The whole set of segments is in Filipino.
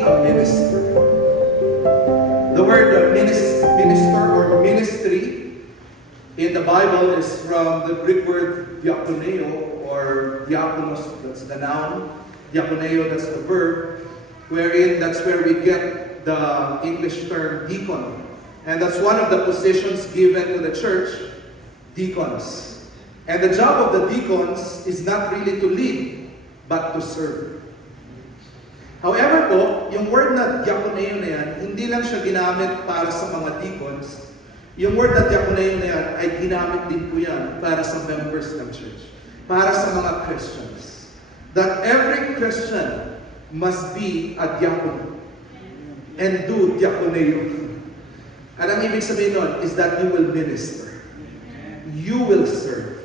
be a minister. The word minister or ministry in the Bible is from the Greek word diakoneo or diakonos, that's the noun. Diakoneo, that's the verb, wherein that's where we get the English term deacon. And that's one of the positions given to the church, deacons. And the job of the deacons is not really to lead, but to serve. However po, yung word na diakoneo na yan, hindi lang siya ginamit para sa mga deacons. Yung word na diakoneo na yan ay ginamit din po yan para sa members ng church. Para sa mga Christians. That every Christian must be a diakon and do diakoneo. At ang ibig sabihin nun is that you will minister. You will serve.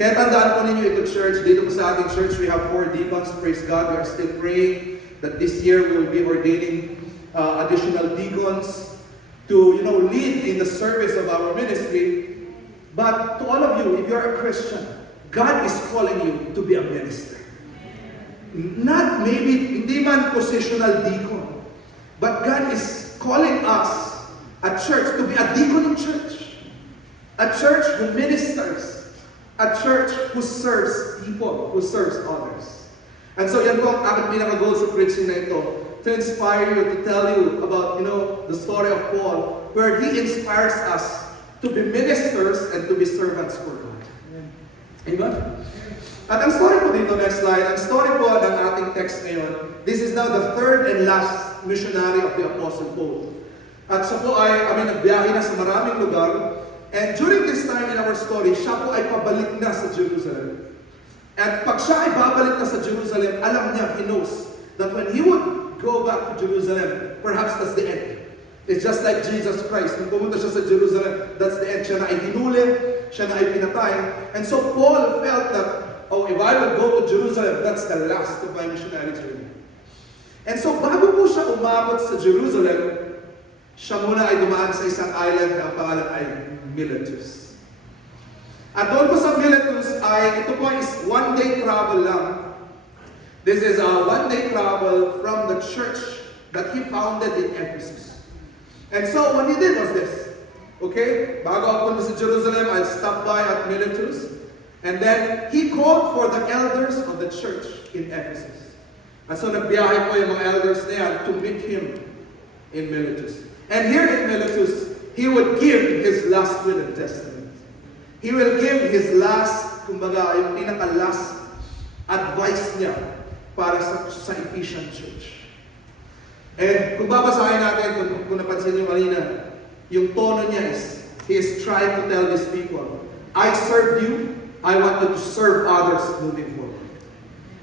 Kaya tandaan po ninyo ito church, dito po sa ating church, we have 4 deacons. Praise God, we are still praying that this year we will be ordaining additional deacons to, lead in the service of our ministry. But to all of you, if you're a Christian, God is calling you to be a minister. Not maybe, hindi man positional deacon, but God is calling us, a church, to be a deacon in church. A church who ministers. A church who serves people, who serves others. And so yan po ang aking pinaka-goal sa preaching na ito, to inspire you, to tell you about, the story of Paul, where he inspires us to be ministers and to be servants for God. Amen? At ang story po dito, next slide, ang story po ng ating text ngayon, this is now the third and last missionary of the Apostle Paul. At siya po ay nagbiyahe na sa maraming lugar, and during this time in our story, siya po ay pabalik na sa Jerusalem. At pag siya ay babalik na sa Jerusalem, alam niya, he knows, that when he would go back to Jerusalem, perhaps that's the end. It's just like Jesus Christ. Nung pumunta siya sa Jerusalem, that's the end. Siya na ay hinuli, siya na ay pinatay. And so Paul felt that, if I will go to Jerusalem, that's the last of my missionary journey. And so bago po siya umabot sa Jerusalem, siya muna ay dumaan sa isang island na ang pangalan ay Miletus. At doon po sa Miletus ay, ito po is one-day travel lang. This is a one-day travel from the church that he founded in Ephesus. And so what he did was this. Okay, bago ako punta sa Jerusalem, I'll stop by at Miletus. And then he called for the elders of the church in Ephesus. And so nagbiyahe po yung mga elders niya to meet him in Miletus. And here in Miletus, he would give his last will and testament. He will give his last, kumbaga, yung pinaka-last advice niya para sa Ephesian church. And kung babasahin natin, kung napansin niyo kanina, yung tono niya is, he is trying to tell these people, I served you, I want you to serve others moving forward.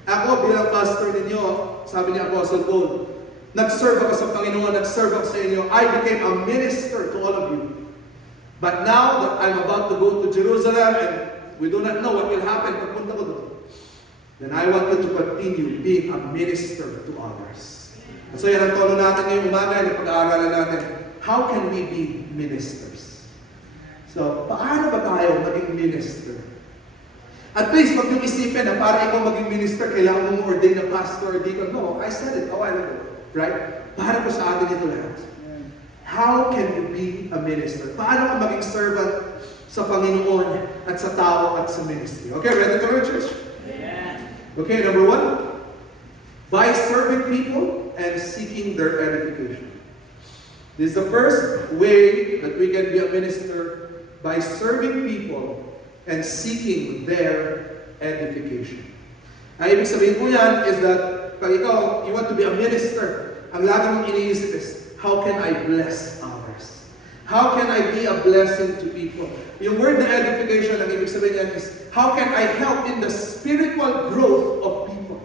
Ako bilang pastor ninyo, sabi ni Apostle Paul, nag-serve ako sa Panginoon, nag-serve ako sa inyo, I became a minister to all of you. But now that I'm about to go to Jerusalem and we do not know what will happen pagpunta ko doon, then I want you to continue being a minister to others. And so yan ang tono natin ngayong umaga, yung pag-aaralan natin, how can we be ministers? So, paano ba tayo maging minister? At least, wag niyong isipin na para ikaw maging minister, kailangan mong ordain na pastor or deacon. No, I said it a while ago. Right? Para po sa atin ito lahat. How can you be a minister? Paano ka maging servant sa Panginoon at sa tao at sa ministry? Okay, ready to learn, church? Okay, number 1. By serving people and seeking their edification. This is the first way that we can be a minister, by serving people and seeking their edification. Ang ibig sabihin po yan is that pag ikaw, you want to be a minister, ang lagi mong iniisip is, how can I bless others? How can I be a blessing to people? Yung word na edification, ang ibig sabihin yan is, how can I help in the spiritual growth of people?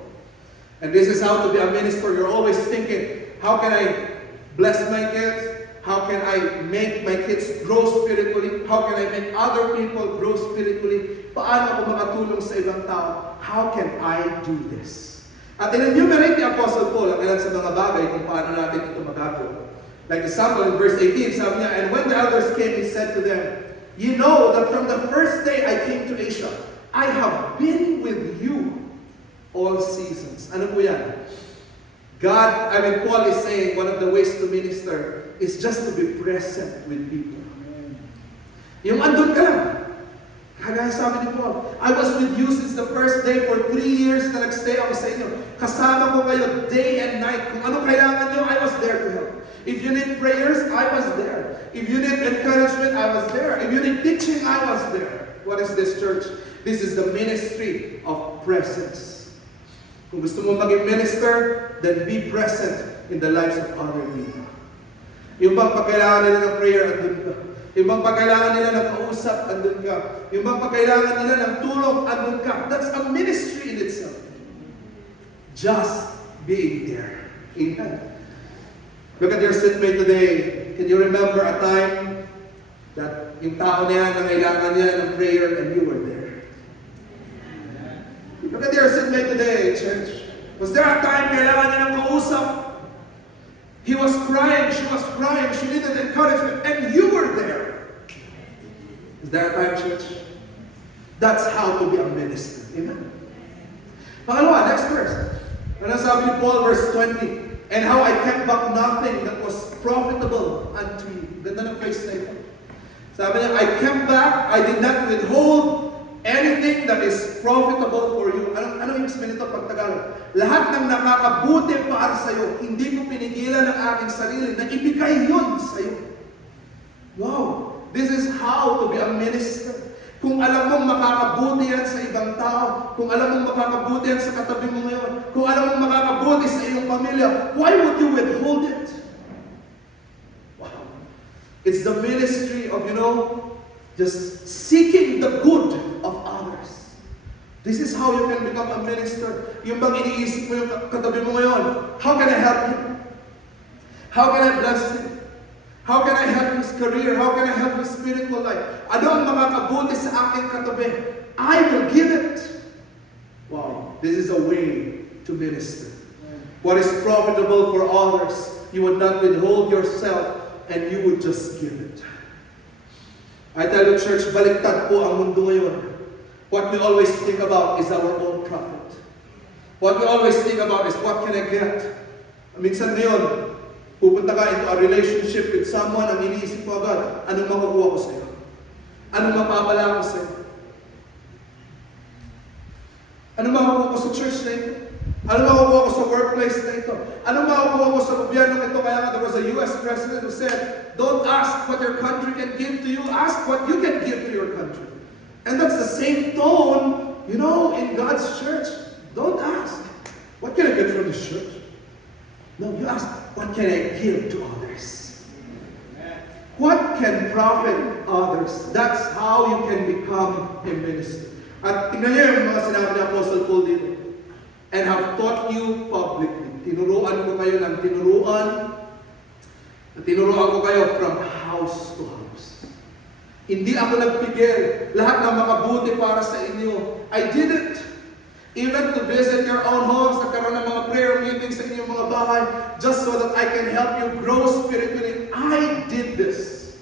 And this is how to be a minister. You're always thinking, how can I bless my kids? How can I make my kids grow spiritually? How can I make other people grow spiritually? Paano ako makatulong sa ibang tao? How can I do this? At in-enumerate ni Apostle Paul ang ilan sa mga bagay kung paano natin ito magagawa. Like example, in verse 18, sabi niya, and when the elders came, he said to them, you know that from the first day I came to Asia, I have been with you all seasons. Ano po yan? Paul is saying one of the ways to minister is just to be present with people. Yung andun ka lang. Kagaya sabi ni Paul, I was with you since the first day for 3 years na nagstay ako sa inyo. Kasama ko kayo day and night. Kung ano kailangan nyo, I was there to help. If you need prayers, I was there. If you need encouragement, I was there. If you need teaching, I was there. What is this, church? This is the ministry of presence. Kung gusto mo maging minister, then be present in the lives of other people. Yung bang pagkailangan nila ng prayer, andun ka. Yung bang pagkailangan nila ng kausap, andun ka. Yung bang pagkailangan nila ng tulong, andun ka. That's a ministry in itself. Just being there. Amen. Look at your seatmate today. Can you remember a time that yung tao na yan, nangailangan niya ng prayer and you were there? Look at your seatmate today, church. Was there a time kailangan niya ng kausap? He was crying, she was crying, she needed encouragement, and you were there. Is there a time, church? That's how to be a minister. Amen? Pangalawa, next verse. Ano sabi ni Paul, verse 20? And how I kept back nothing that was profitable unto you. Ganda ng phrase na ito. Sabi niya, I kept back, I did not withhold anything that is profitable for you. Ano yung sabihin nito pag Tagalog? Lahat ng nakakabuti para sa iyo, hindi ko pinigilan ang aking sarili na ibigay yun sa iyo. Wow! This is how to be a minister. Kung alam mong makakabuti yan sa ibang tao, kung alam mong makakabuti yan sa katabi mo ngayon, kung alam mong makakabuti sa iyong pamilya, why would you withhold it? Wow! It's the ministry of, just seeking the good of others. This is how you can become a minister. Yung bang iniisip mo yung katabi mo ngayon, how can I help him? How can I bless him? How can I help his career? How can I help his spiritual life? Ano ang makakabuti sa aking katabi? I will give it. Wow, this is a way to minister. What is profitable for others, you would not withhold yourself and you would just give it. I tell you, church, baliktad po ang mundo ngayon. What we always think about is our own profit. What we always think about is what can I get? Minsan ngayon, pupunta ka into a relationship with someone, ang iniisip mo agad, anong makukuha ko sa iyo? Anong mapapala ko sa iyo? Anong makukuha ko sa church na ito? Anong makukuha ko sa workplace na ito? Anong makukuha ko sa gobyerno na ito? Kaya nga there was a US president who said, don't ask what your country can give to you, ask what you can give to your country. And that's the same tone, in God's church. Don't ask, what can I get from this church? No, you ask, what can I give to others? What can profit others? That's how you can become a minister. At tingnan niyo yung mga sinabi ni Apostle Paul dito. And have taught you publicly. Tinuruan ko kayo ng tinuruan. Tinuruan ko kayo from house to house. Hindi ako nagpigil. Lahat ng makabuti para sa inyo. I did it. Even to visit your own homes, nagkaroon ng mga prayer meetings sa inyong mga bahay, just so that I can help you grow spiritually. I did this.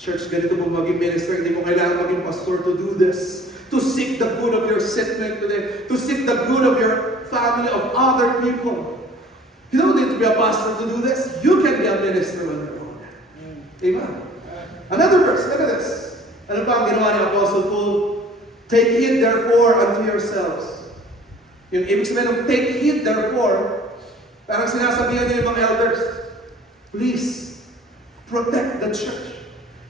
Church, ganito po maging minister. Hindi mo kailangan maging pastor to do this. To seek the good of your seatmate today. To seek the good of your family, of other people. You don't need to be a pastor to do this. You can be a minister on your own. Amen. Another verse, look at this. Ano pa ang ginawa ni Apostle Paul? Take heed therefore unto yourselves. Yung ibig sabihin ng take heed therefore, parang sinasabihan niya yung mga elders, please, protect the church.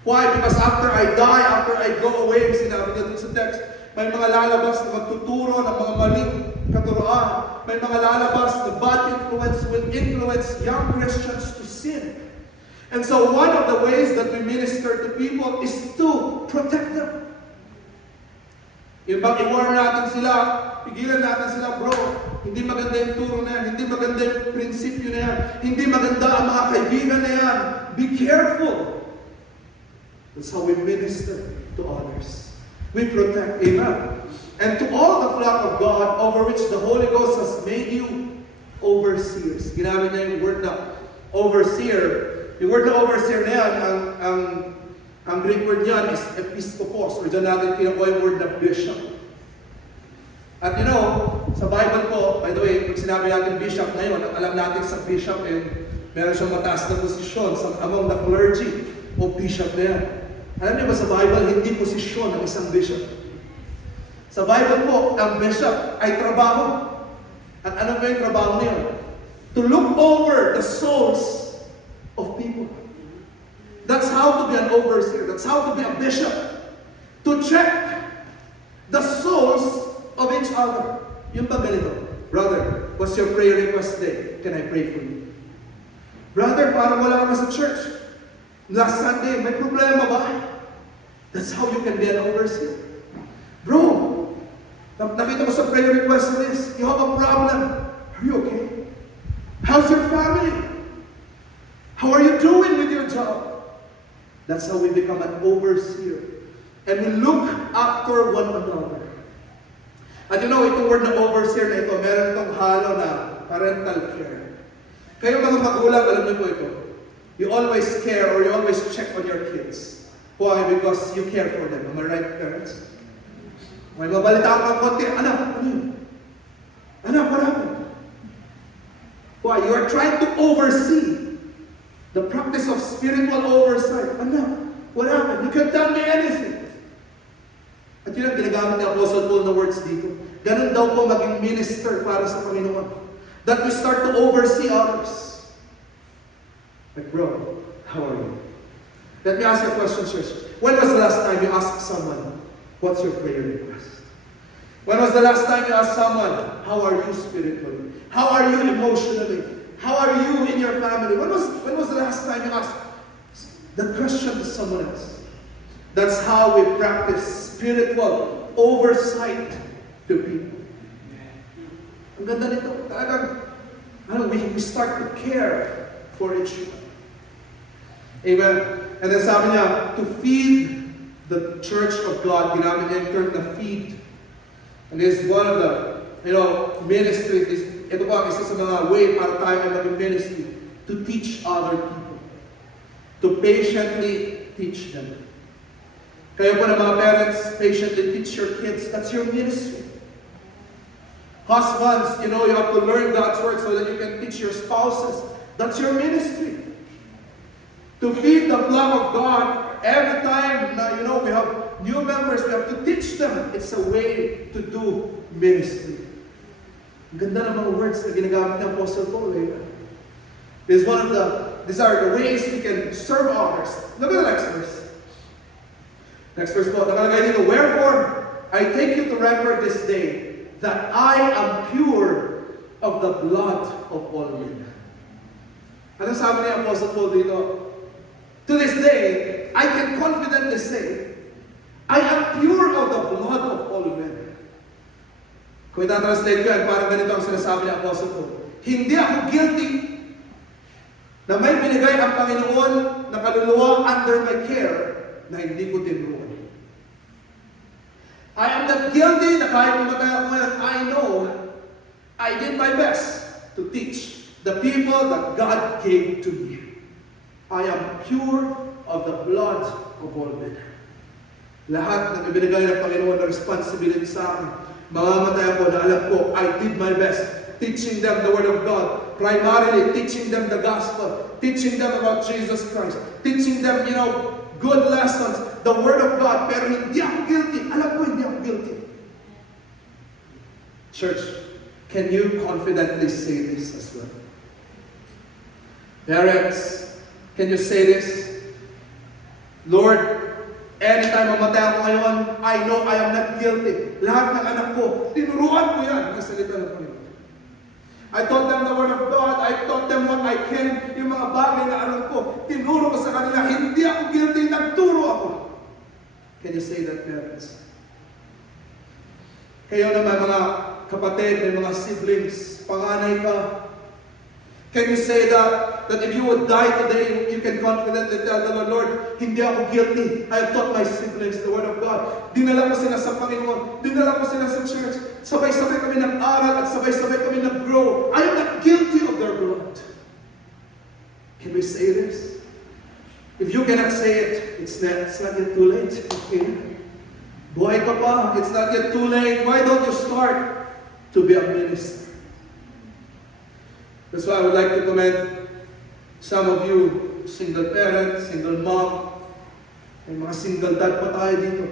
Why? Because after I die, after I go away, sinabi niya dun sa text, may mga lalabas na magtuturo ng mga maling katuroan. May mga lalabas na bad influence will influence young Christians to sin. And so one of the ways that we minister to people is to protect them. Yung bang i-warn natin sila, pigilan natin sila, bro, hindi maganda yung turo na yan, hindi maganda yung prinsipyo na yan, hindi maganda ang mga kaibigan na yan. Be careful. That's how we minister to others. We protect, amen. And to all the flock of God over which the Holy Ghost has made you overseers. Ginamit niya yung word na overseer. Yung word na overseer na yan, ang Greek word niyan is episkopos, or dyan natin kinukuha yung word na bishop. At sa Bible po, by the way, pag sinabi natin bishop ngayon, alam natin sa bishop, meron siyang mataas na posisyon among the clergy o bishop na yan. Alam niyo ba sa Bible, hindi posisyon ng isang bishop. Sa Bible po, ang bishop ay trabaho. At ano ba yung trabaho niya? To look over the souls of people. That's how to be an overseer. That's how to be a bishop. To check the souls of each other. Yung ba ganito? Brother, what's your prayer request today? Can I pray for you? Brother, parang wala ka na sa church. Last Sunday, may problema ba? That's how you can be an overseer. Bro, nakita mo sa prayer request list, you have a problem. Are you okay? How's your family? How are you doing with your job? That's how we become an overseer. And we look after one another. At you know, itong word na overseer na ito, meron itong halo na parental care. Kayo mga magulang, alam niyo po ito. You always care or you always check on your kids. Why? Because you care for them. Am I right, parents? May mabalitaan kang konti, anak, ano yun? Anak, what happened? Why? You are trying to oversee the practice of spiritual oversight. Anak, what happened? You can tell me anything. At yun ang ginagamit ni Apostle Paul na words dito. Ganun daw po maging minister para sa Panginoon. That we start to oversee others. Like, bro, how are you? Let me ask you a question, church. When was the last time you asked someone, what's your prayer request? When was the last time you asked someone, how are you spiritually? How are you emotionally? How are you in your family? When was the last time you asked the question to someone else? That's how we practice spiritual oversight to people. Ang ganda nito. Talagang, we start to care for each other. Amen. And then sabi niya, to feed the church of God, ginamit niya yung term na feed. And this is one of the, ministries. Ito po ang isa sa mga way para tayo ay maging ministry. To teach other people. To patiently teach them. Kayo po na mga parents, patiently teach your kids. That's your ministry. Husbands, you have to learn God's word so that you can teach your spouses. That's your ministry. To feed the flock of God, every time we have new members, we have to teach them. It's a way to do ministry. Ang ganda ng mga words na ginagamit ng Apostle Paul. These are the ways we can serve others. Look at the next verse. Next verse po, nakalagay dito, wherefore, I take you to record this day, that I am pure of the blood of all men. Ano sabi ni Apostle Paul dito? To this day, I can confidently say, I am pure of the blood of all men. Kung itatranslate ko yan, parang ganito ang sinasabi ni Apostle Paul. Hindi ako guilty na may binigay ang Panginoon na kaluluwa under my care na hindi ko tinuruan. I am not guilty na kahit pumatay ako ngayon, I know I did my best to teach the people that God gave to me. I am pure of the blood of all men. Lahat ng ibinigay ng Panginoon na responsibility sa akin, mamamatay ako na alam ko, I did my best teaching them the Word of God, primarily teaching them the gospel, teaching them about Jesus Christ, teaching them, good lessons, the Word of God, pero hindi ako guilty. Alam ko, hindi ako guilty. Church, can you confidently say this as well? Parents, can you say this? Lord, anytime mamatay ako ngayon, I know I am not guilty. Lahat ng anak ko, tinuruan ko yan ng salita ng Panginoon. I taught them the Word of God. I taught them what I can. Yung mga bagay na alam ko, tinuro ko sa kanila. Hindi ako guilty, nagturo ako. Can you say that, parents? Kayo naman mga kapatid, may mga siblings, panganay ka. Can you say that if you would die today, you can confidently tell the Lord, hindi ako guilty. I have taught my siblings the Word of God. Dinala ko sila sa Panginoon. Dinala ko sila sa church. Sabay-sabay kami nag-aral at sabay-sabay kami nag-grow. I am not guilty of their blood. Can we say this? If you cannot say it, it's not yet too late. Okay? Buhay ka pa. It's not yet too late. Why don't you start to be a minister. That's why I would like to commend some of you, single parents, single mom, may mga single dad pa tayo dito.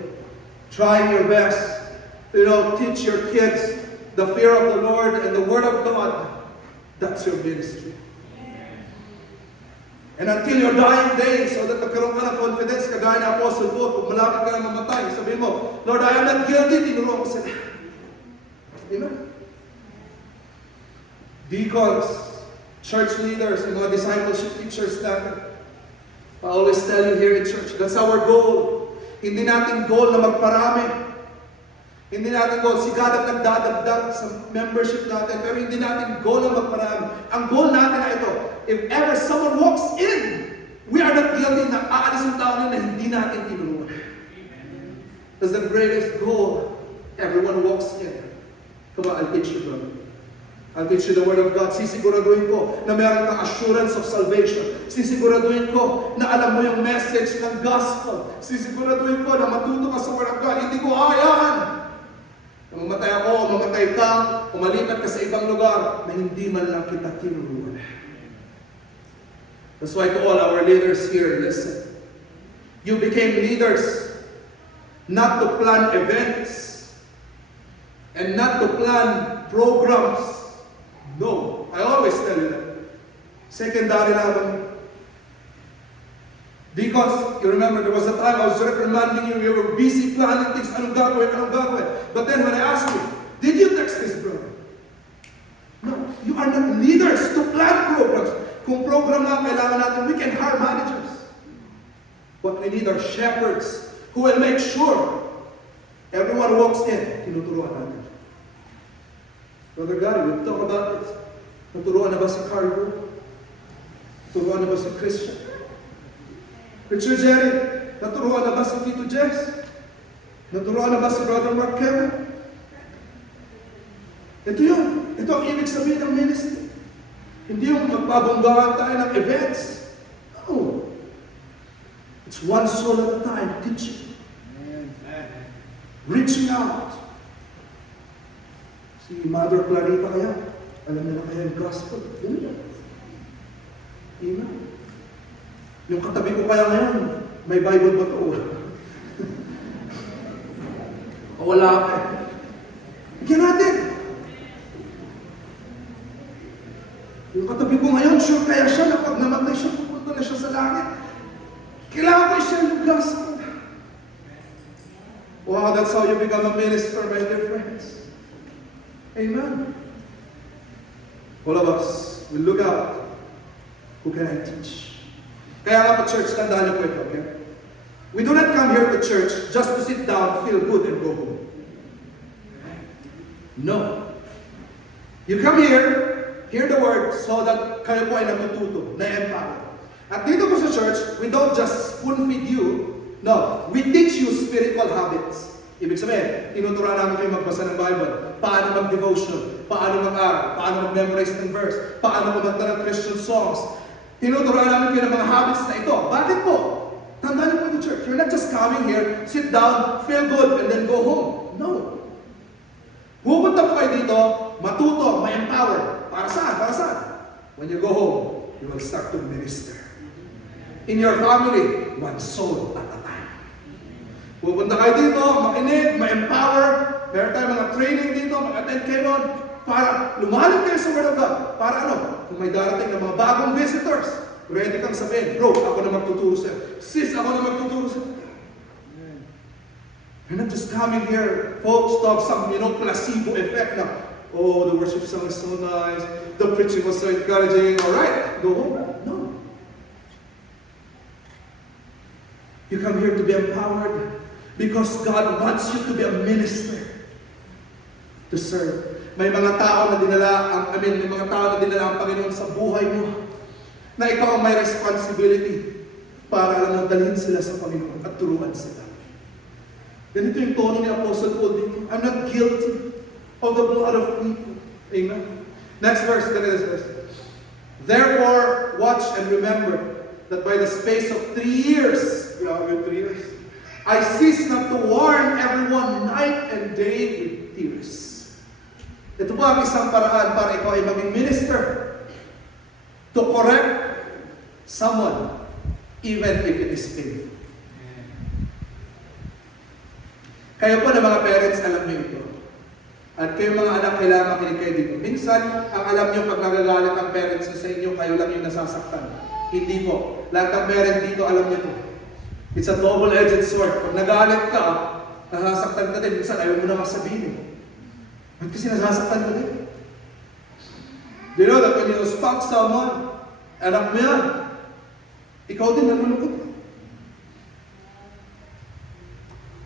Try your best. Teach your kids the fear of the Lord and the Word of God. That's your ministry. And until your dying days, so that magkaroon ka ng confidence, kagaya ng Apostle Paul, kung malapit ka na mamatay, sabihin mo, Lord, I am not guilty, tinuro ko sila. Amen? Deacons, church leaders, and mga discipleship teachers natin, I always tell you here in church, that's our goal. Hindi natin goal na magparami. Hindi natin goal, sigadat nagdadagdag sa membership natin, pero hindi natin goal na magparami. Ang goal natin ay ito, if ever someone walks in, we are not guilty na aalis yung tao na hindi natin tinuruan. That's the greatest goal. Everyone walks in. Come on, I'll teach you, brother. I'll teach you the Word of God. Sisiguraduhin ko na meron kang assurance of salvation. Sisiguraduhin ko na alam mo yung message ng gospel. Sisiguraduhin ko na matuto ka sa Word of God. Hindi ko hayaan na mamatay ako, mamatay ka, umalipat ka sa ibang lugar na hindi man lang kita tinuruan. That's why to all our leaders here, listen. You became leaders not to plan events and not to plan programs. No, I always tell you that. Secondary level. Because, you remember, there was a time I was reprimanding you, you were busy planning things, anong gagawin. But then when I asked you, did you text this brother? No, you are not leaders to plan programs. Kung program lang kailangan natin, we can hire managers. What we need are shepherds who will make sure everyone walks in, tinuturuan natin. Brother Gary, we'll talk about this. Naturuan na ba si Carlo? Naturuan na ba si Christian? Richard Jerry, naturuan na ba si Tito Jess? Naturuan na ba si Brother Mark Kevin? Ito yun. Ito ang ibig sabihin ng ministry. Hindi yung magbabanggaan tayo ng events. No. It's one soul at a time, teaching. Reaching out. Si Mother Clarita kaya, alam niya na kaya yung gospel. Yun yan. Amen. Yung katabi ko kaya ngayon, may Bible ba ito? O wala ka. Bigyan natin. Yung katabi ko ngayon, sure kaya siya na pag namatay siya, pupunta na siya sa langit. Kailangan ko siya yung gospel. Wow, that's how you become a minister, my dear friends. Amen. All of us will look out. Who can I teach? Kaya nga po, church, tandaan niyo po ito, okay? We do not come here to church just to sit down, feel good, and go home. No. You come here, hear the word, so that kayo po ay natututo, na-empower. At dito po sa church, we don't just spoon-feed you. No, we teach you spiritual habits. Ibig sabihin, tinuturuan namin kayo magbasa ng Bible, paano mag-devotion, paano mag-aral, paano mag-memorize ng verse, paano kumanta ng Christian songs. Tinuturuan namin kayo ng mga habits na ito. Bakit po? Tandaan niyo po the church. You're not just coming here, sit down, feel good, and then go home. No. Pupunta po kayo dito, matuto, ma-empower. Para saan? Para saan? When you go home, you will start to minister. In your family, one soul at a time. Pupunta kayo dito, makinig, ma-empower. Meron tayong mga training dito, mag-attend kayo nun, para lumalim kayo sa Word of God. Para ano? Kung may darating na mga bagong visitors, ready kang sabihin, bro, ako na magtuturo sa'yo. Sis, ako na magtuturo sa'yo. You're not just coming here, folks, to have some, placebo effect na, oh, the worship song is so nice, the preaching was so encouraging, all right, go home. No. You come here to be empowered because God wants you to be a minister, to serve. May mga tao na dinala, may mga tao na dinala ang Panginoon sa buhay mo, na ikaw ang may responsibility para alam mo dalhin sila sa Panginoon at turuan sila. Ganito yung tono ni Apostle Paul dito. I'm not guilty of the blood of people. Amen. Next verse, look at this verse. Therefore, watch and remember that by the space of 3 years, 3 years, I cease not to warn everyone night and day with tears. Ito po ang isang paraan para ikaw ay maging minister. To correct someone, even if it is painful. Kayo po na mga parents, alam niyo ito. At kayo mga anak, kailangan makinig kayo dito. Minsan, ang alam niyo pag nagagalit ang parents sa inyo, kayo lang yung nasasaktan. Hindi po. Lahat ng parent dito, alam niyo ito. It's a double-edged sword. Pag nagalit ka, nasasaktan ka din. Minsan, ayaw mo na masabihin. Ba't kasi nasasaktan ka din? You know that when you spank someone, anak mo yan. Ikaw din nalulungkot.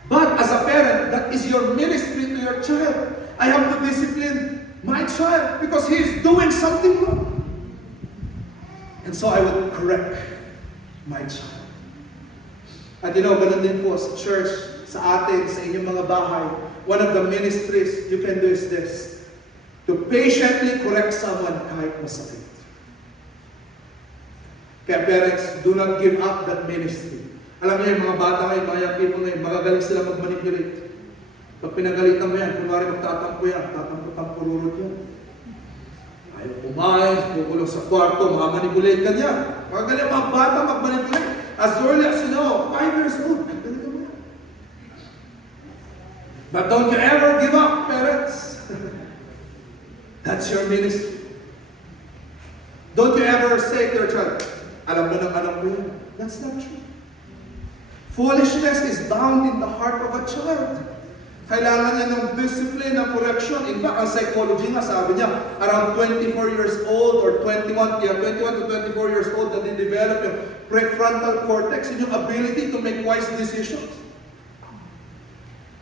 But as a parent, that is your ministry to your child. I have to discipline my child because he is doing something wrong. And so I would correct my child. At you know, ganun din po sa church, sa atin, sa inyong mga bahay. One of the ministries you can do is this. To patiently correct someone kahit masakit. Kaya parents, do not give up that ministry. Alam niyo yung mga bata ngayon, mga young people ngayon, magagaling sila mag-manipulate. Pag pinagalitan mo yan, kunwari magtatampo yan, tatampo-tampo-rurot yan. Ayaw kumain, kukulong sa kwarto, manipulate ka niya. Magagaling mga bata mag-manipulate. As early as you know, 5 years old, magagaling mo yan. But don't you ever give up, parents. That's your ministry. Don't you ever say to your child, alam mo ng alam mo yan. That's not true. Foolishness is bound in the heart of a child. Kailangan niya ng discipline, ng correction. In fact, ang psychology nga, sabi niya, around 24 years old or 21 to 24 years old na din-develop yung prefrontal cortex, yung ability to make wise decisions.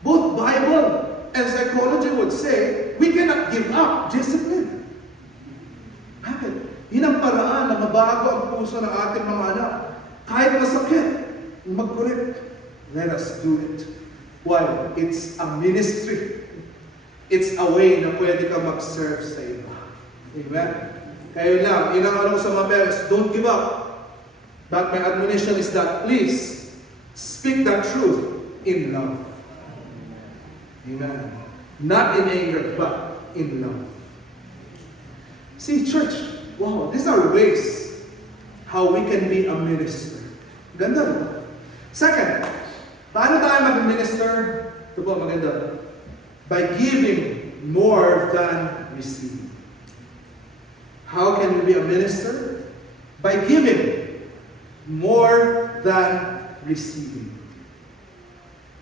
Both Bible and psychology would say, we cannot give up discipline. Bakit? Yun ang paraan na mabago ang puso ng ating mga anak. Kahit masakit, mag-correct. Let us do it. Why? It's a ministry. It's a way na pwede ka mag-serve sa iba. Amen? Kayo lang, inang sa mga parents, don't give up. But my admonition is that, please, speak the truth in love. Amen? Not in anger, but in love. See, church, wow, these are ways how we can be a minister. Ganda rin. Second, paano tayo mag-minister? Ito po, maganda. By giving more than receiving. How can we be a minister? By giving more than receiving.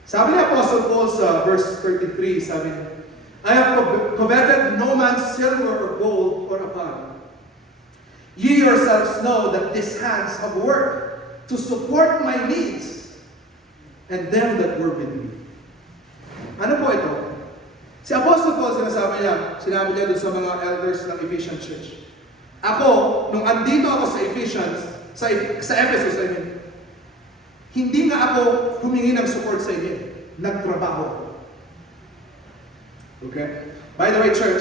Sabi ni Apostle Paul sa verse 33, sabi niya, I have coveted no man's silver or gold or apparel. Ye yourselves know that these hands have worked to support my needs and them that were with me. Ano po ito? Si Apostle Paul, sinabi niya doon sa mga elders ng Ephesian Church. Ako, nung andito ako sa Ephesians, sa Ephesus, hindi nga ako humingi ng support sa inyo. Nagtrabaho. Okay? By the way, church,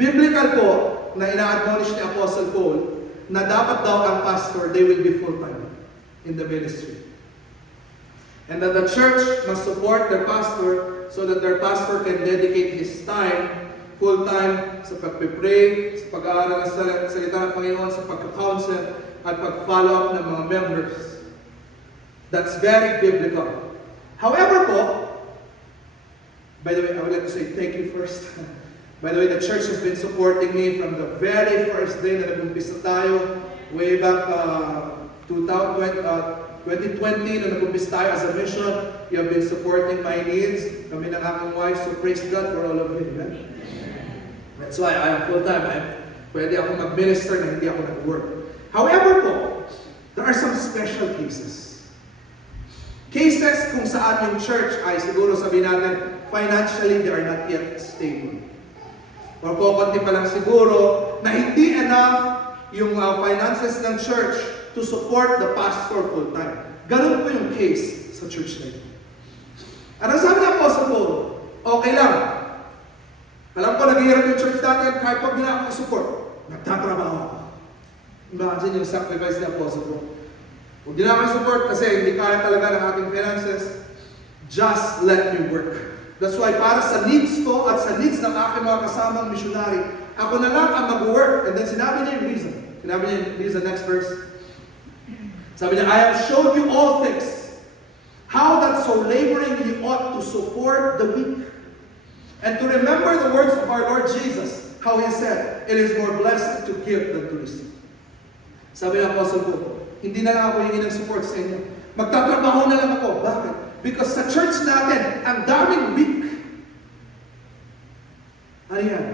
biblical po na ina-admonish ni Apostle Paul na dapat daw ang pastor, they will be full-time in the ministry. And that the church must support their pastor so that their pastor can dedicate his time, full-time, sa pagpipray, sa pag-aaral ng salita ng Panginoon, sa pagka-counsel, at pag-follow up ng mga members. That's very biblical. However po, by the way, I would like to say thank you first. By the way, the church has been supporting me from the very first day na nag-umpisa tayo, way back 2020, na nag-umpisa tayo as a mission. You have been supporting my needs, kami ng aking wife, so praise God for all of you. Amen? That's why I am full-time. Pwede ako mag-minister na hindi ako nag-work. However po, there are some special cases. Cases kung saan yung church ay siguro sabihin natin, financially, they are not yet stable. Or kukunti pa lang siguro na hindi enough yung finances ng church to support the pastor full-time. Ganun po yung case sa church na ito. At ang sabi ng Apostle Paul, okay lang. Alam ko, naghihirap yung church natin kahit pag gina ako support, nagtatrabaho ako. Imagine yung sacrifice ni Apostle Paul. Kung di na support kasi hindi kaya talaga ng ating finances, just let me work. That's why para sa needs ko at sa needs ng aking mga kasamang missionary, ako na lang ang mag-work. And then sinabi niya yung reason. Sinabi niya yung reason, next verse. Sabi niya, I have showed you all things, how that so laboring ye ought to support the weak. And to remember the words of our Lord Jesus, how He said, it is more blessed to give than to receive. Sabi ng Apostle Paul, hindi na lang ako hingi ng support sa inyo. Magtatrabaho na lang ako. Bakit? Because sa church natin, ang daming weak. Ano yan?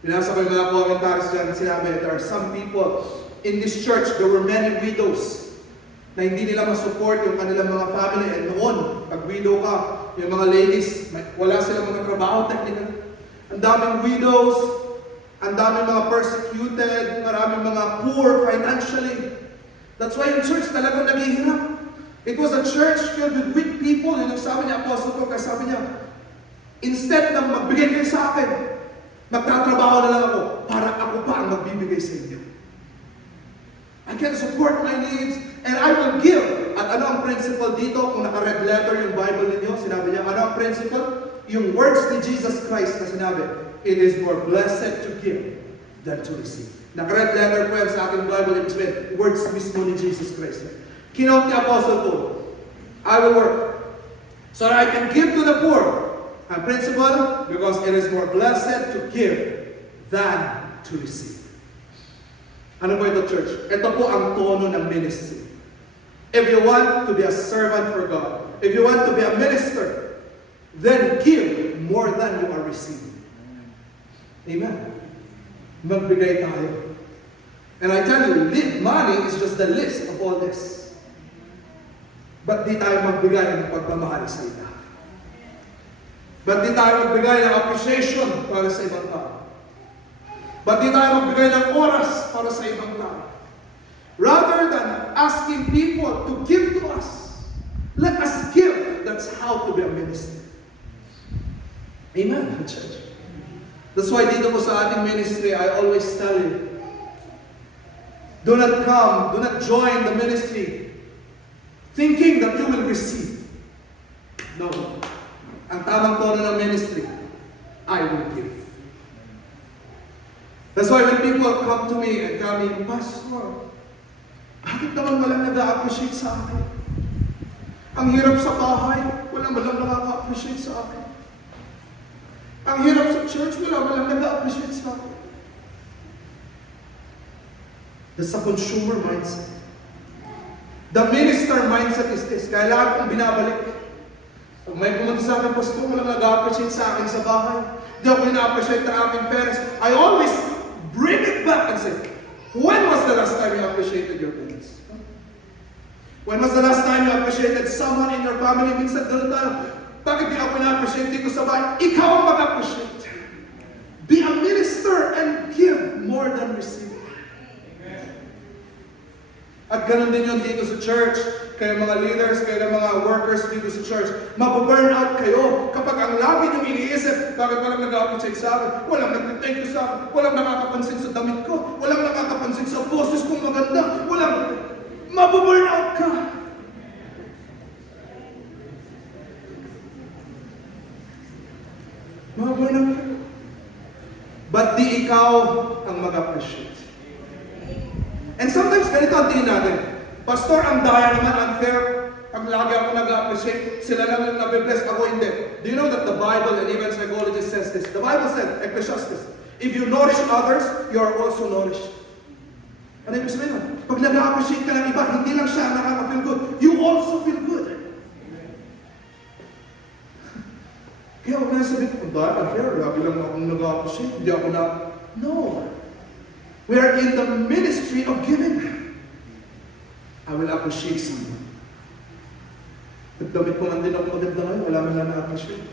Binasa ko yung mga commentaries dyan, sinabi, there are some people in this church, there were many widows na hindi nila masupport yung kanilang mga family. And noon, pag widow ka, yung mga ladies, wala silang mga trabaho, technical. Ang daming widows, ang daming mga persecuted, maraming mga poor financially. That's why yung church talagang naghihirap. It was a church filled with weak people. Yun ang sabi niya, Apostle Paul, kaya sabi niya, instead na magbigay kayo sa akin, magtatrabaho na lang ako para ako pa ang magbibigay sa inyo. I can support my needs and I will give. At ano ang principle dito? Kung naka-red letter yung Bible ninyo, sinabi niya, ano ang principle? Yung words ni Jesus Christ na sinabi, it is more blessed to give than to receive. Naka-red letter po yan sa ating Bible, ibig sabihin, words mismo ni Jesus Christ. Kinote ni Apostle Paul, I will work so that I can give to the poor. Ang principle, because it is more blessed to give than to receive. Ano po ito, church? Ito po ang tono ng ministry. If you want to be a servant for God, if you want to be a minister, then give more than you are receiving. Amen. Magbigay tayo. And I tell you, money is just the list of all this. Ba't di tayo magbigay ng pagmamahal sa iba? Ba't di tayo magbigay ng appreciation para sa ibang tao? Ba't di tayo magbigay ng oras para sa ibang tao? Rather than asking people to give to us, let us give. That's how to be a minister. Amen, church. That's why dito po sa ating ministry, I always tell you, do not come, do not join the ministry thinking that you will receive. No. Ang tamang tono ng ministry, I will give. That's why when people come to me and tell me, Pastor, bakit naman walang nag-a-appreciate sa akin? Ang hirap sa bahay, walang nakaka-appreciate sa akin. Ang hirap sa church, walang nag-a-appreciate sa akin. That's a consumer mindset. The minister mindset is this. Kaya lahat kong binabalik. Pag may pumunta sa akin, Pastor, walang nag-appreciate sa akin sa bahay. Di ako ina-appreciate ng aking parents. I always bring it back and say, when was the last time you appreciated your parents? When was the last time you appreciated someone in your family? Minsan doon tayo, bakit di ako ina-appreciate dito sa bahay? Ikaw ang mag-appreciate. Be a minister and give more than receive. At ganun din yun dito sa church. Kayo mga leaders, kayo mga workers dito sa church. Mababurn out kayo kapag ang lagi nyo iniisip, bakit walang nag-appreciate sa akin? Walang nag-thank you sa akin? Walang nakakapansin sa damit ko? Walang nakakapansin sa boses kong maganda? Walang... Mababurn out ka! Mababurn out ka. Ba't di ikaw ang mag-appreciate? And sometimes ganito ang tingin natin. Pastor, ang daya naman, unfair. Pag lagi ako nag-appreciate, sila lang yung nabibless, ako hindi. Do you know that the Bible and even psychology says this? The Bible said, Ecclesiastes, if you nourish others, you are also nourished. Ano ibig sabihin mo? Pag nag-appreciate ka ng iba, hindi lang siya nakaka-feel good, you also feel good. Kaya huwag na sabihin, kung dahil unfair, lagi lang akong nag-appreciate, hindi ako na... No. We are in the ministry of giving. I will appreciate someone. Nagdamit ko man din ako maganda ngayon, wala man lang na-appreciate.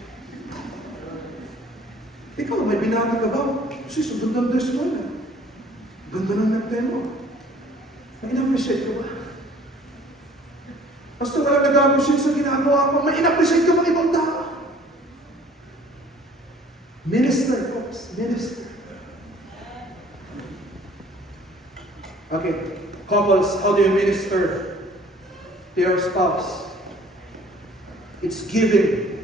Ikaw, may binata ka ba? Sis, ang ganda ng dress mo na. Ganda ng nagte mo. May in-appreciate ka ba? Basta wala nag-appreciate sa ginagawa ko, may in-appreciate ka ba ibang tao? Minister, folks. Minister. Okay, couples, how do you minister to your spouse? It's giving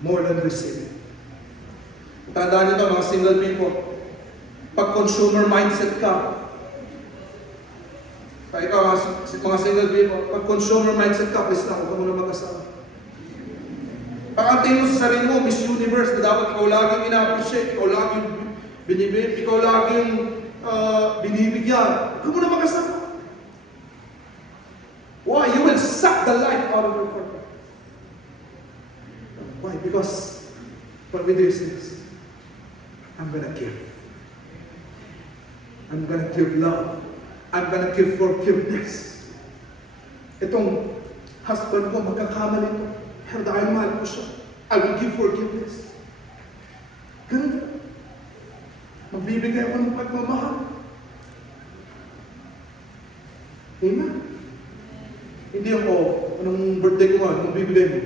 more than receiving. Tandaan nyo ito, mga single people. Pag consumer mindset ka, kaya ikaw, mga single people, pag consumer mindset ka, please lang, huwag ka muna mag-asawa. Pag ang tingin mo sa sarili mo, Miss Universe, na dapat ikaw laging ina-appreciate, ikaw laging binibigyan, ikaw laging binibigyan, huwag ka muna mag-asawa. Why? You will suck the life out of your partner. Why? Because what we do is this. I'm gonna give. I'm gonna give love. I'm gonna give forgiveness. Itong husband ko, magkakamali ito. Pero dahil mahal ko siya, I will give forgiveness. Ganun. Magbibigay ako ng pagmamahal. Amen? Hindi ako, anong birthday ko nga, anong bibigay mo?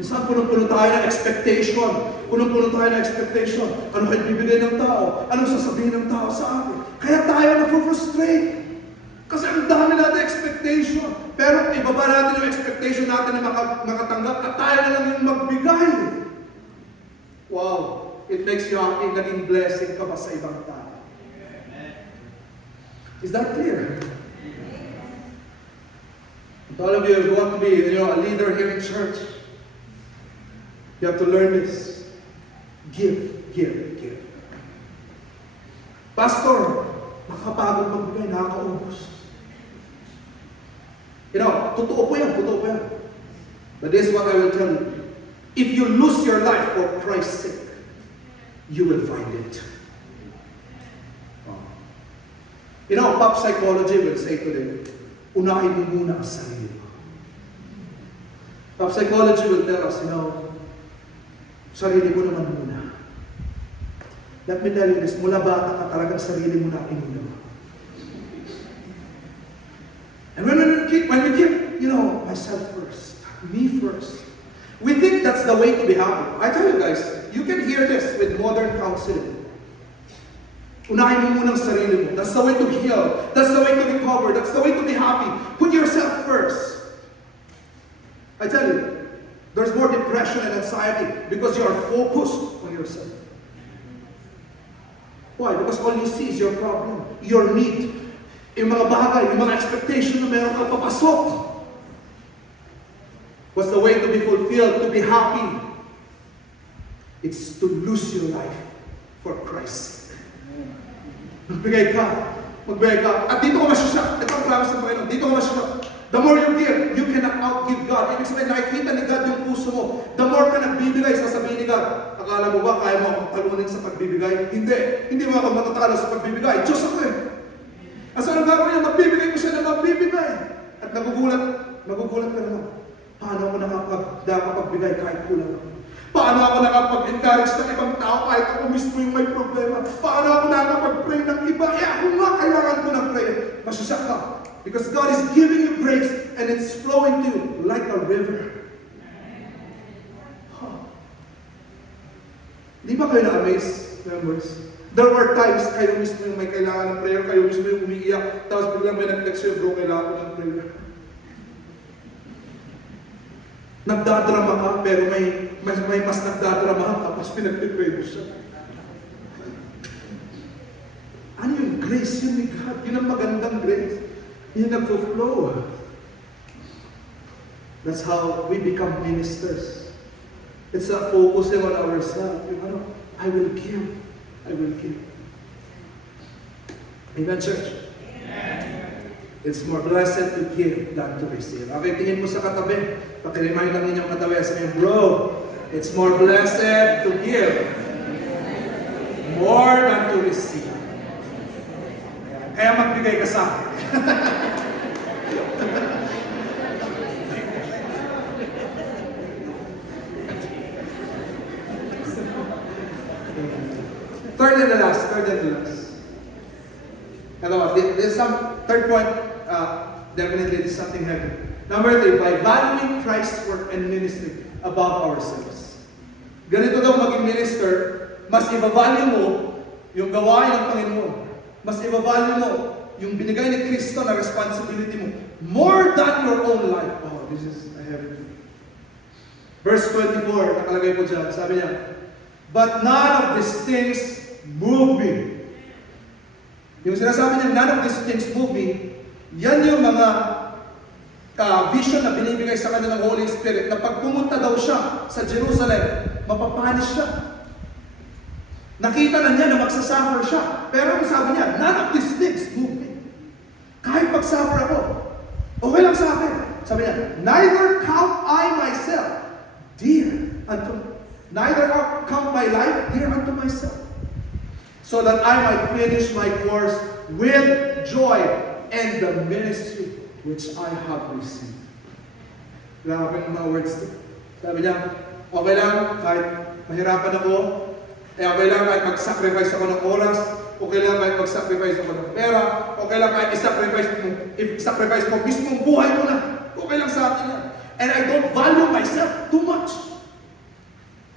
Minsan punong-puno tayo ng expectation. Punong-puno tayo ng expectation. Ano kayo bibigay ng tao? Anong sasabihin ng tao sa akin? Kaya tayo na-frustrate. Kasi ang dami natin expectation. Pero ibaba natin yung expectation natin na makatanggap at tayo na lang yung magbigay. Wow! It makes you happy. Naging blessing ka pa sa ibang tao. Is that clear? To all of you who want to be, a leader here in church, you have to learn this. Give, give, give. Pastor, nakakapagod magbigay, nakakaubos. Totoo po yan. But this is what I will tell you. If you lose your life for Christ's sake, you will find it. Pop psychology will say today, unahin mo muna ang sarili mo. Pop psychology will tell us, sarili mo naman muna. Let me tell you this, mula bata ka talagang sarili mo na inuna. And when we keep, myself first, me first, we think that's the way to be happy. I tell you guys, you can hear this with modern counseling. Unahin mo muna ang sarili mo. That's the way to heal. That's the way to recover. That's the way to be happy. Put yourself first. I tell you, there's more depression and anxiety because you are focused on yourself. Why? Because all you see is your problem, your need, yung mga bagay, yung mga expectation na meron ka papasok. What's the way to be fulfilled, to be happy? It's to lose your life for Christ. Magbigay ka. At dito ka masyasya. Ito ang promise ng Panginoon. Dito ka masyasya. The more you give, you cannot outgive God. Ibig sabihin, nakikita ni God yung puso mo. The more ka nagbibigay, sasabihin ni God, akala mo ba kaya mo akong talunin sa pagbibigay? Hindi mo ako matatalo sa pagbibigay. Diyos ako eh. Ang saan ang gagawin niya, magbibigay ko siya na magbibigay. At nagugulat ka naman. Paano ako nakapagbigay kahit kulang ako? Paano ako nakapag-encourage ng ibang tao kahit ako mismo yung may problema? Paano ako nakapag-pray ng iba? Ako nga, kailangan ko ng prayer. Masasyak ka. Because God is giving you grace and it's flowing to you like a river. Di ba kayo na-amaze, members? There were times kayo mismo yung may kailangan ng prayer, kayo mismo yung umiiyak, tapos biglang may nag-text you, bro, kailangan ko ng prayer. Nagdadrama ka, pero may mas nagdadrama ka, tapos pinag-pray mo siya. Ano yung grace yun ni God? Yun ang magandang grace. Yun nagpo-flow. That's how we become ministers. It's not focusing on ourselves. I will give. I will give. Amen, church? It's more blessed to give than to receive. Okay, tingin mo sa katabi. Pakiremind lang ninyong katabi. Sabihin, bro, it's more blessed to give more than to receive. Kaya magbigay ka sa akin. Third and the last. There's some third point. Definitely, it's something heavy. Number 3, by valuing Christ's work and ministry above ourselves. Ganito daw maging minister, mas i-value mo yung gawain ng Panginoon. Mas i-value mo yung binigay ni Kristo na responsibility mo more than your own life. Oh, this is a heavy thing. Verse 24, nakalagay po dyan, sabi niya, but none of these things move me. Yung sinasabi niya, none of these things move me, yan yung mga vision na binibigay sa kanya ng Holy Spirit na pag pumunta daw siya sa Jerusalem, mapapanish siya. Nakita na niya na magsasuffer siya. Pero ang sabi niya, none of these things move me. Kahit pag-suffer ako, okay lang sa akin. Sabi niya, neither count I myself dear unto me. Neither count my life dear unto myself, so that I might finish my course with joy and the ministry which I have received. Grabe ang mga words to. Sabi niya, okay lang kahit mahirapan ako, okay lang kahit mag-sacrifice ako ng oras, okay lang kahit mag-sacrifice ako ng pera, okay lang kahit i-sacrifice ko mismong buhay ko na, okay lang sa akin yan. And I don't value myself too much.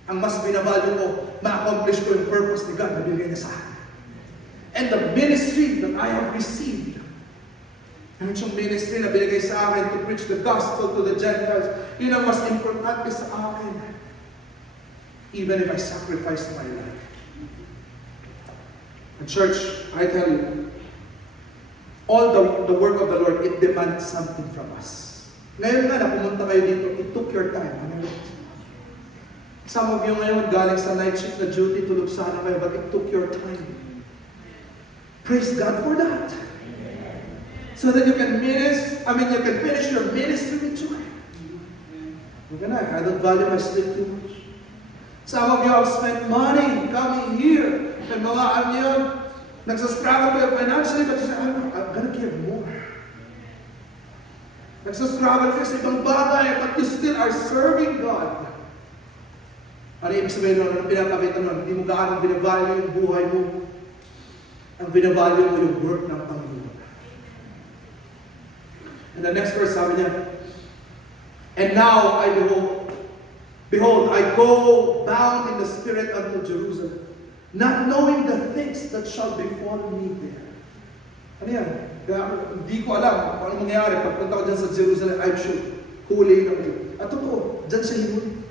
Ang mas binavalue ko, ma-accomplish ko yung purpose ni God na binigay niya sa akin. And the ministry that I have received, yung ministry na binigay sa akin to preach the gospel to the Gentiles, yun ang mas importante sa akin. Even if I sacrifice my life. And church, I tell you, all the work of the Lord, it demands something from us. Ngayon nga na pumunta kayo dito, it took your time. Some of you ngayon galing sa night shift na duty, tulog sana kayo, but it took your time. Praise God for that. So that you can you can finish your ministry with joy. I don't value my sleep too much. Some of you have spent money coming here. And mga nagsastruggle kayo financially, but you say, I'm gonna give more. Nagsastruggle kayo sa ibang bagay, but you still are serving God. Ano ibig sabihin nun? Ano pinapakita nun? Hindi mo gaano binavalue yung buhay mo. Ang binavalue mo yung work ng Panginoon. And the next verse, sabi niya, and now I behold, I go bound in the Spirit unto Jerusalem, not knowing the things that shall befall me there. Ano yan? Hindi ko alam kung ano mangyayari. Pagpunta ko dyan sa Jerusalem, I'm sure, huli na ko. At totoo, dyan siya hinuli.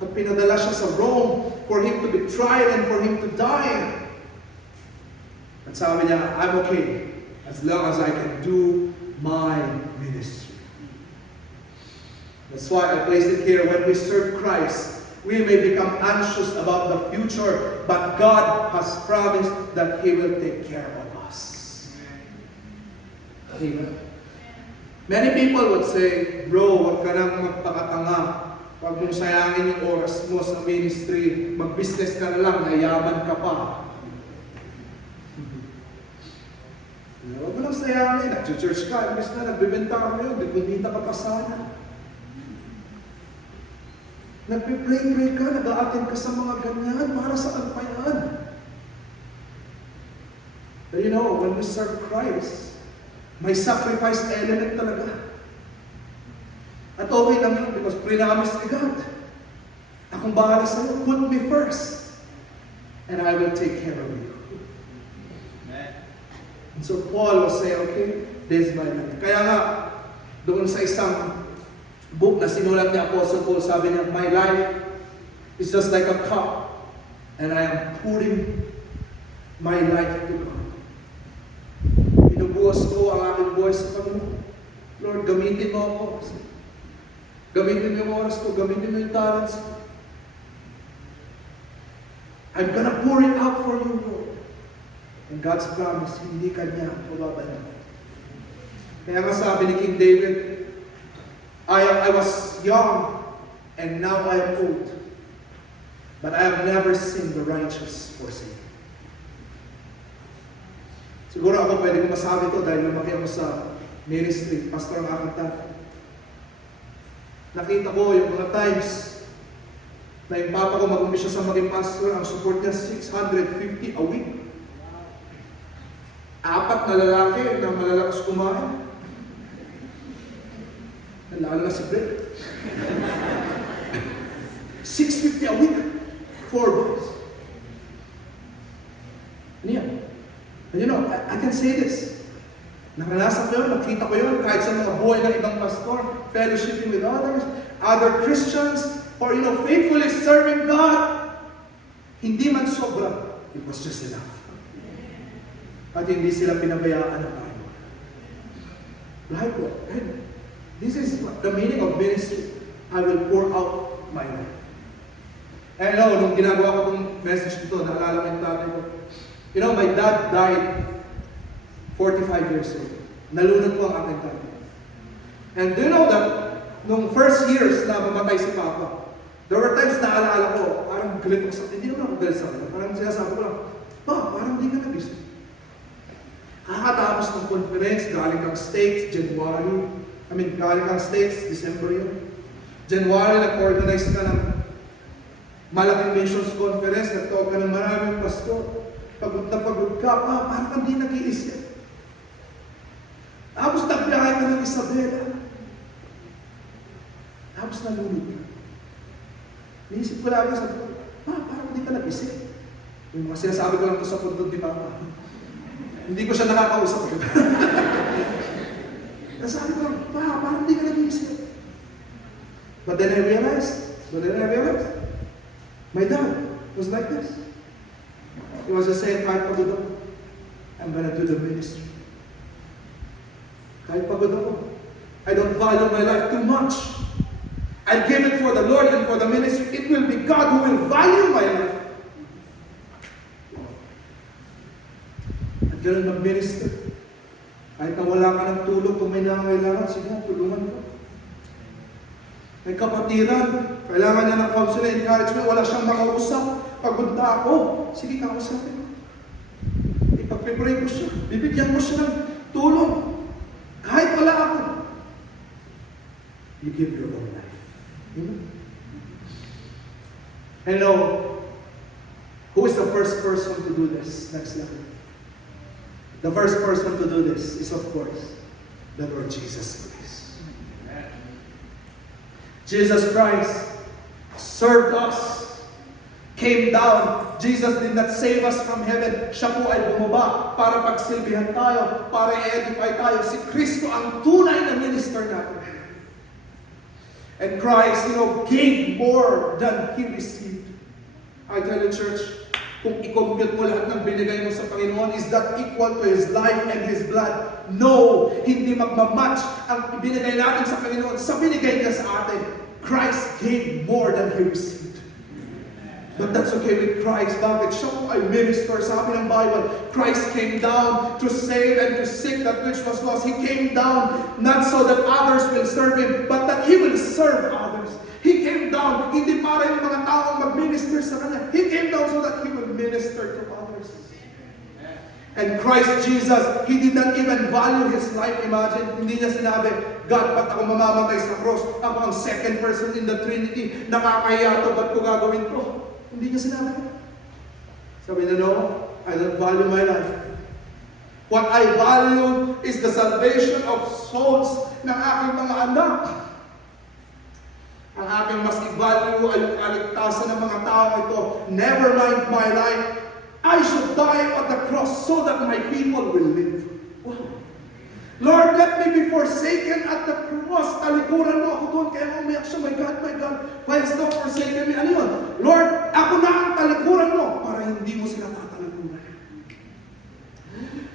At pinadala siya sa Rome for him to be tried and for him to die. At sabi niya, I'm okay as long as I can do my ministry. That's why I placed it here. When we serve Christ, we may become anxious about the future, but God has promised that He will take care of us. Amen. Many people would say, bro, huwag ka nang magpakatanga. Huwag mong sayangin yung oras mo sa ministry. Mag-business ka na lang, nayaman ka pa. Huwag mo lang sayangin. Nag-church ka, imbis na nagbibenta ka ngayon, nagkumita ka pa sana. Nagpe-pray ka, nag-a-attend ka sa mga ganyan, para saan pa yan? But you know, when we serve Christ, may sacrifice element talaga. At okay lang yun because pre-promise ni God. Akong bahala sa'yo, put me first. And I will take care of you. And so Paul was saying, okay, this is my life. Kaya nga, doon sa isang book na sinulat ni Apostle Paul, sabi niya, my life is just like a cup. And I am putting my life to God. Pinubuhos ko ang aking buhay sa Panginoon. Lord, gamitin mo ako. Gamitin mo yung oras ko, gamitin mo yung talents ko. I'm gonna pour it out for you, Lord. And God's promise, hindi ka niya mababalaan. Kaya nga sabi ni King David, I was young, and now I am old. But I have never seen the righteous forsaken. Siguro ako pwede ko masabi ito dahil lumaki ako sa ministry, pastor ang aking tatay. Nakita ko yung mga times na yung papa ko mag-umpisa sa maging pastor, ang support niya $650 a week. 4 na lalaki na malalakas kumain. Lalo na si Brett. $650 a week. 4 boys. Ano yan? And you know, I can say this. Naranasan ko yun, nakita ko yun, kahit sa mga buhay ng ibang pastor, fellowshipping with others, other Christians, or faithfully serving God, hindi man sobra, it was just enough. At hindi sila pinabayaan ng Bible. Likewise, this is the meaning of ministry. I will pour out my life. And nung ginagawa ko itong message nito, naalala ko yung tatay ko. My dad died 45 years old. Nalunod po ang aking tatay. And do you know that, nung first years na mamatay si Papa, there were times na alala ko, parang galit ko sa akin. Hindi naman ako galit sa akin. Parang sinasabi ko lang, Pa, parang hindi ka nabis. Kakatapos ng conference, galing kang States, galing kang States, December yun. January, nag-organize ka ng malaking missions conference, nagtawag ka ng maraming pastor. Pagod na pagod ka, Pa, parang hindi nag-iisip. Tapos nagbiyahe ka ng Isabela. Tapos nalunod ka. Naisip ko lagi, sabi ko, Pa, parang hindi ka nag-isip. Yung mga sinasabi ko lang ito sa puntod ni Papa. Hindi ko siya nakakausap. Nasabi ko lang, Pa, parang hindi ka nag-iisip. But then I realized, my dad was like this. He was just saying, kahit pagod ako, I'm gonna do the ministry. Kahit pagod ako, I don't value my life too much. I give it for the Lord and for the ministry. It will be God who will value my life. At ganun mag-minister. Kahit na wala ka ng tulong, kung may nangangailangan, sige, tulungan ko. May kapatiran, kailangan niya ng counsel and encouragement, wala siyang makausap. Pagod na ako, sige, kausapin ko. Ipag-pray ko siya, bibigyan ko siya ng tulong. Kahit wala ako. You give your own life. And who is the first person to do this? Next slide. The first person to do this is, of course, the Lord Jesus Christ. Jesus Christ served us, came down. Jesus did not save us from heaven. Siya po ay bumaba para pagsilbihan tayo, para i-edify tayo. Si Kristo ang tunay na minister natin. And Christ, gave more than He received. I tell you, church, kung i-compute mo lahat ng binigay mo sa Panginoon, is that equal to His life and His blood? No! Hindi magmamatch ang binigay natin sa Panginoon sa binigay niya sa atin. Christ gave more than He received. But that's okay with Christ. Bakit? Siya po ay minister. Sabi ng Bible, Christ came down to save and to seek that which was lost. He came down not so that others will serve Him, but that He will serve others. He came down, hindi para yung mga taong mag-minister sa Kanya. He came down so that He will minister to others. And Christ Jesus, He did not even value His life. Imagine, hindi niya sinabi, God, ba't ako mamamatay sa cross? Ako ang second person in the Trinity. Nakakahiya to, ba't ko gagawin to? Hindi niya sinabi. Sabi na, no, I don't value my life. What I value is the salvation of souls ng aking mga anak. Ang aking mas i-value ay yung kaligtasan ng mga tao ito. Never mind my life. I should die on the cross so that my people will live. Wow. Lord, let me be forsaken at the cross. Talikuran mo ako doon, kaya umiyak siya, my God, why hast thou forsaken me? Ano yun? Lord, ako na ang talikuran mo para hindi mo sila tatalikuran.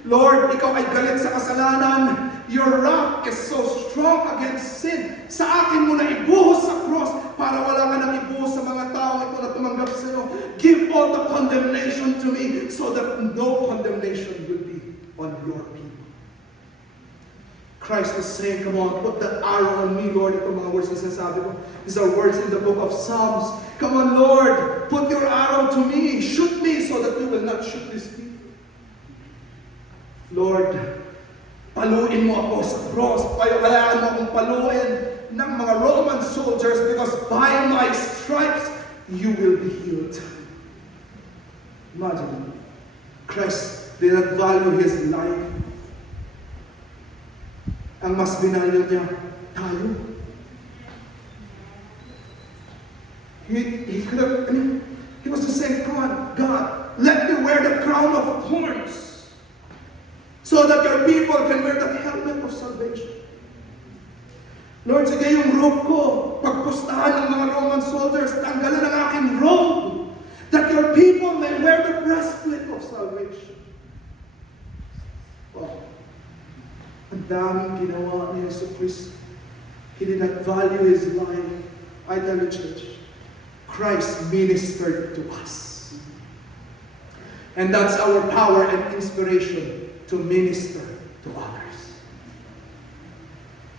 Lord, ikaw ay galit sa kasalanan. Your wrath is so strong against sin. Sa akin mo na ibuhos sa cross para wala ka nang ibuhos sa mga tao ito na tumanggap sa iyo. Give all the condemnation to me so that no condemnation will be on your people. Christ was saying, come on, put the arrow on me, Lord. Ito mga words na sinasabi ko. These are words in the book of Psalms. Come on, Lord, put your arrow to me. Shoot me so that you will not shoot these people. Lord, paluin mo ako sa cross. Kayaan mo akong paluin ng mga Roman soldiers because by my stripes, you will be healed. Imagine, Christ did not value His life. Ang mas binalyo niya, tayo. He was just saying, come on, God, let me wear the crown of thorns so that your people can wear the helmet of salvation. Lord, sige yung robe ko, kamustahan ng mga Roman soldiers, tanggalan ang aking robe, that your people may wear the breastplate of salvation. Wow. Ang daming ginawa ni Yesu Cristo. He did not value His life. I tell you, church, Christ ministered to us. And that's our power and inspiration to minister to others.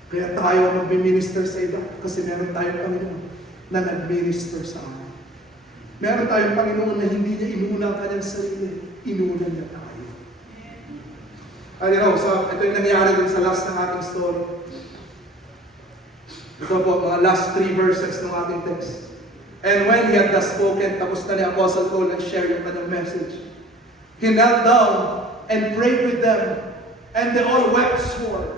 Kaya tayo mag-minister sa iba kasi meron tayong Panginoon na nag-minister sa amin. Meron tayong Panginoon na hindi niya inuna ang kanyang sarili, inuna niya tayo. So ito yung nangyari dun sa last ng ating story. Ito po, mga last 3 verses ng ating text. And when he had thus spoken, tapos na ni Apostle Paul nag-share yung kanyang message. He knelt down and prayed with them, and they all wept sore,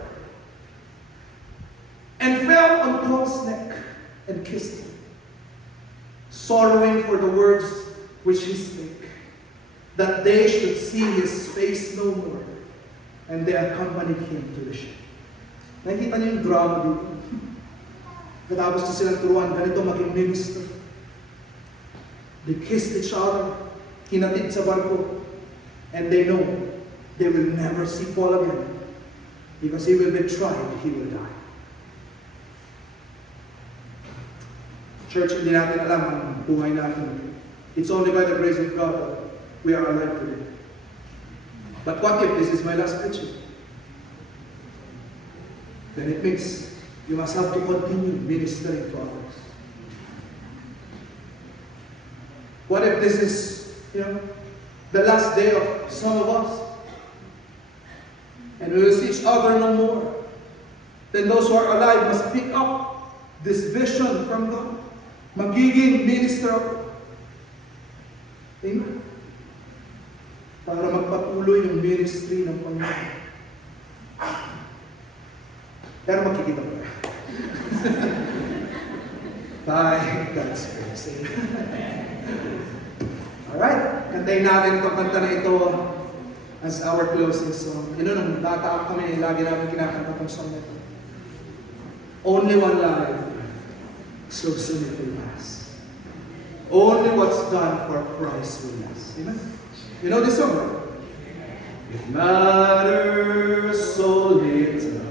and fell on Paul's neck and kissed him, sorrowing for the words which he spake, that they should see his face no more. And they accompanied him to the ship. Nakikita niyo yung drama dito. Natapos na silang turuan, ganito maging minister. They kissed each other, hinatid sa barko, and they know they will never see Paul again. Because he will be tried, he will die. Church, hindi natin alam ang buhay natin. It's only by the grace of God that we are alive today. But what if this is my last preaching? Then it means you must have to continue ministering to others. What if this is, the last day of some of us? And we will see each other no more. Then those who are alive must pick up this vision from God. Magiging minister ako. Amen. Para magpatuloy yung ministry ng Panginoon. Pero magkikita ko. By God's grace. Alright, kantayin natin itong kanta na ito as our closing song. Nung bata kami, lagi namin kinakanta itong song na ito. Only one life, so soon it will pass. Only what's done for Christ will last. Amen? You know this song, right? It matters so little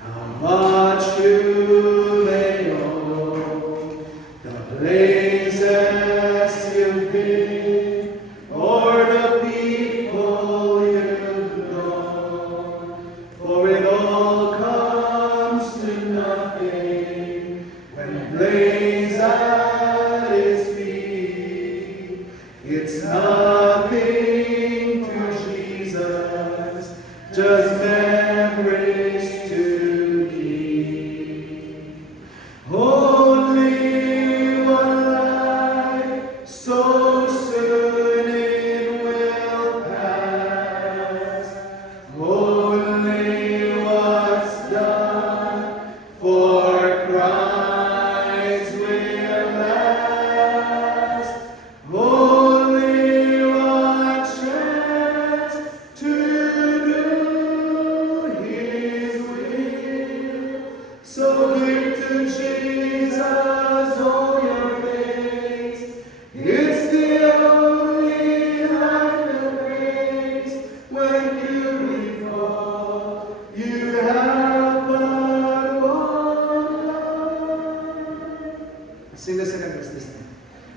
how much you may owe, the places you've been, or the people you've known. For it all comes to nothing when placed at His feet. It's nothing to Jesus, just memories to keep. Only one life, so soon it will pass. Only what's done for Christ will last. Only one chance to do His will. So give to Jesus all your days. It's the only life and grace. When you recall, you have but one life. Sing the second verse this time.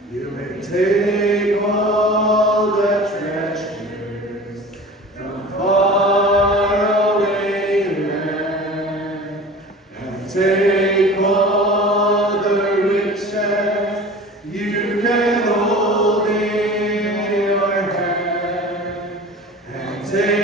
You may take all the treasures from far away land, and take all the riches you can hold in your hand, and take